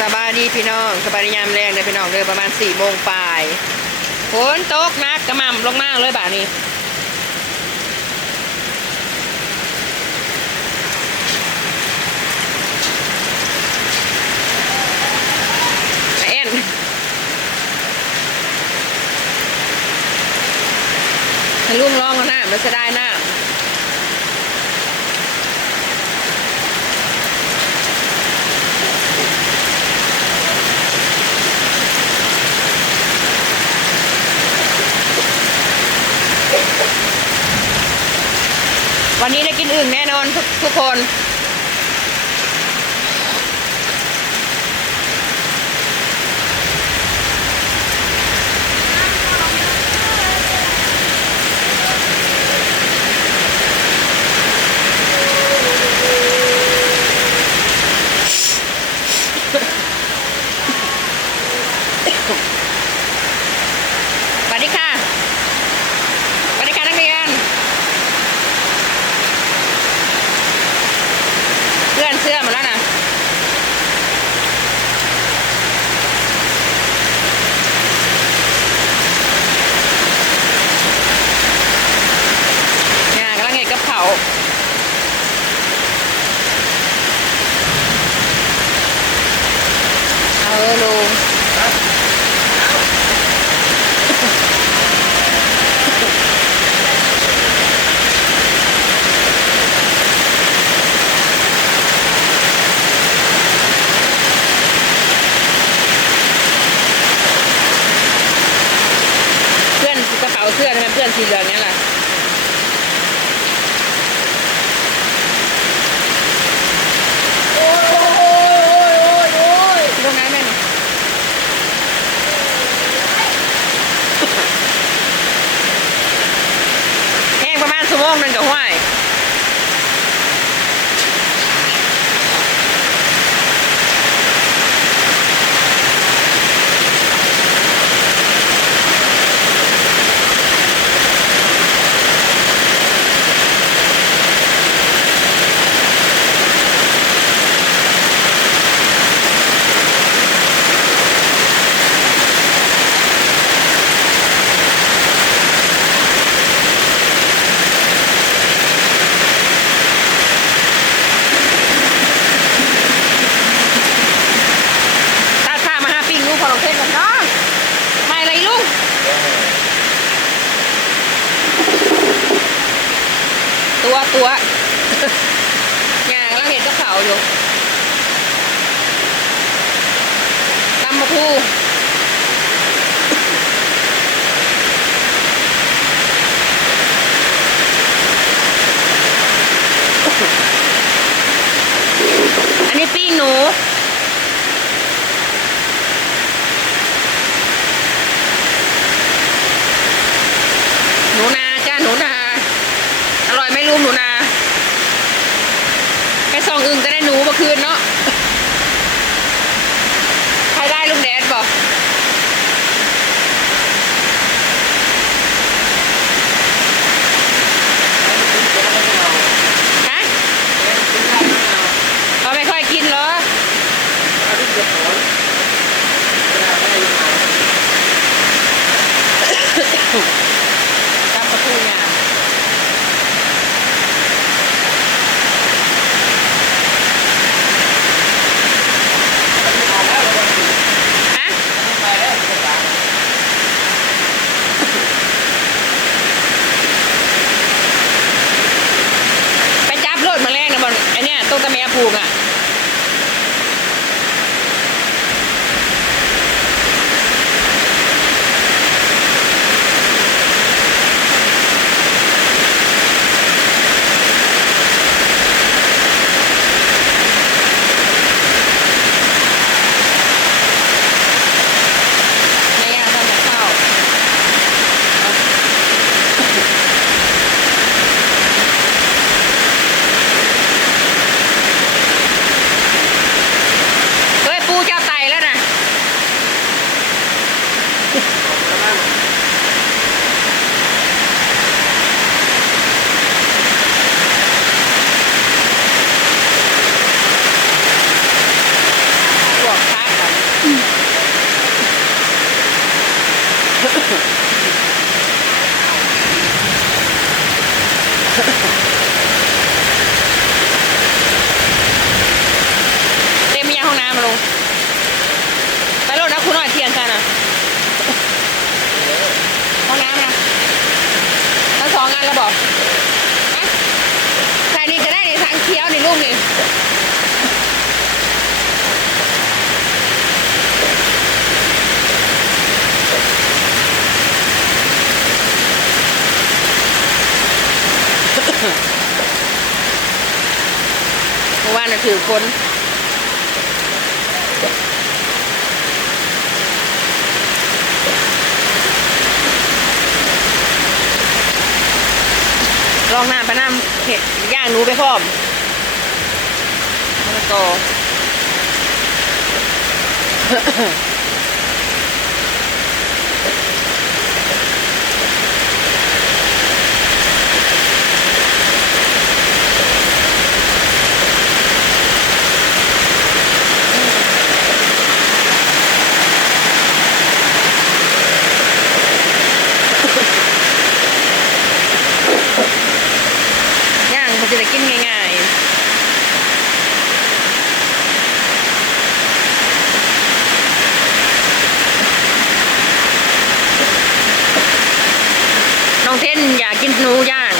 สบายดีพี่น้องสบายดียามแรงเลยพี่น้องเลยประมาณ4 โมงปลายฝนตกนักกระหม่ำลงมากเลยบ่านี้เอ็นให้ลุงร้องกันน้ำแล้วจะได้น้ำวันนี้ได้กินอึ่งแน่นอนทุกคนสวัสดีค่ะสวัสดีค่ะนักเรียนเพื่อนเสื้อมาแล้วนะเนี่ยกำลังเห็ดกระเพราลุงเพื่อนกระเป๋าเสื้อทำไมเพื่อนสีเหลืองนี่ล่ะตรงนั้นแม่แห้งประมาณชั่วโมงนึงกับห้วยพอเราเทศกันเนาะไม่อะไรลุงตัวอย่างเราเห็นกระเป๋าอยู่ตำมะพูอันนี้ปิ้งหนูหนูนาจ้าหนูนาอร่อยไหมลุงหนูนา ฝนลองน้ำไปน้ำเห็ดย่างหนูไปพร้อมมะละกอ ย่างมันจะได้กินง่ายๆน้องเทนอยากกินหนูย่าง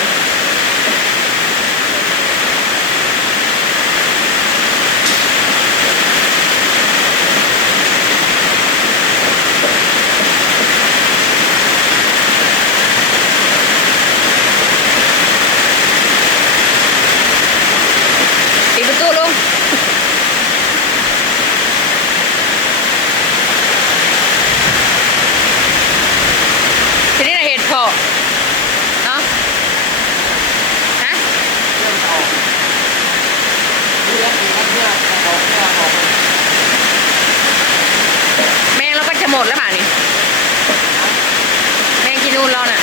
ปิดประตูลงทีนี้เห็ดเพาะเนาะฮะแมงเราก็จะหมดแล้วป่ะนี่แมงกินนูนเราน่ะ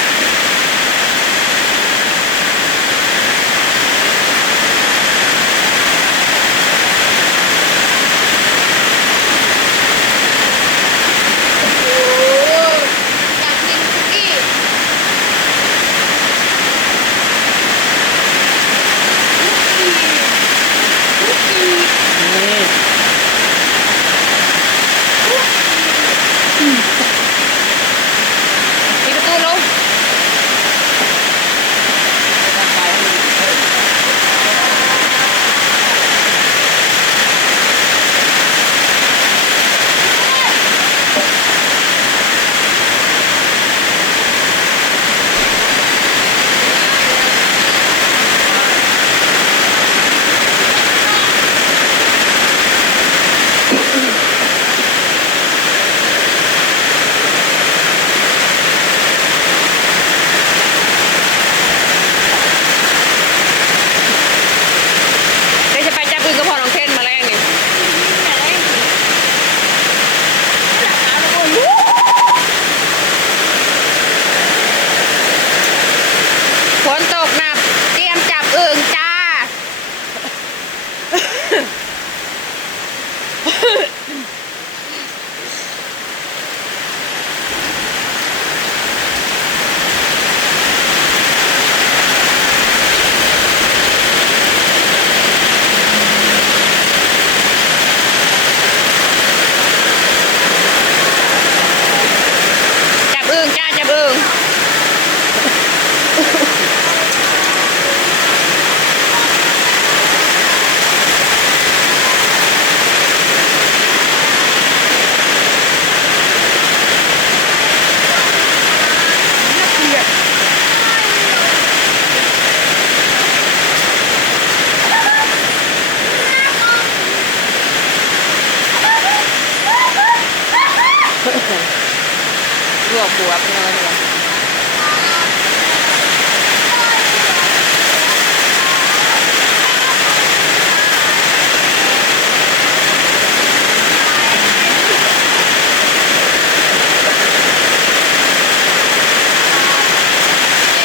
ปิดประตูลงเดี๋ยวจะไปจับอึ่งก็พอน้องเทนมาแรงนี่ฝนตกหนักเตรียมจับอึ่งจ้า จับอึ่งจ้าจับอึ่งลวกบัวเป็นอะไรเนี่ย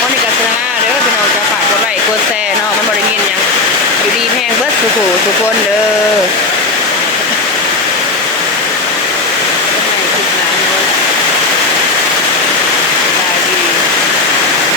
วันนี้ก็สนาเด้อพี่น้องจะฝากกดไลค์กดแชร์เนาะมันบริเงินยังอยู่ดีแพงเบิดสุขสุขคนเด้อ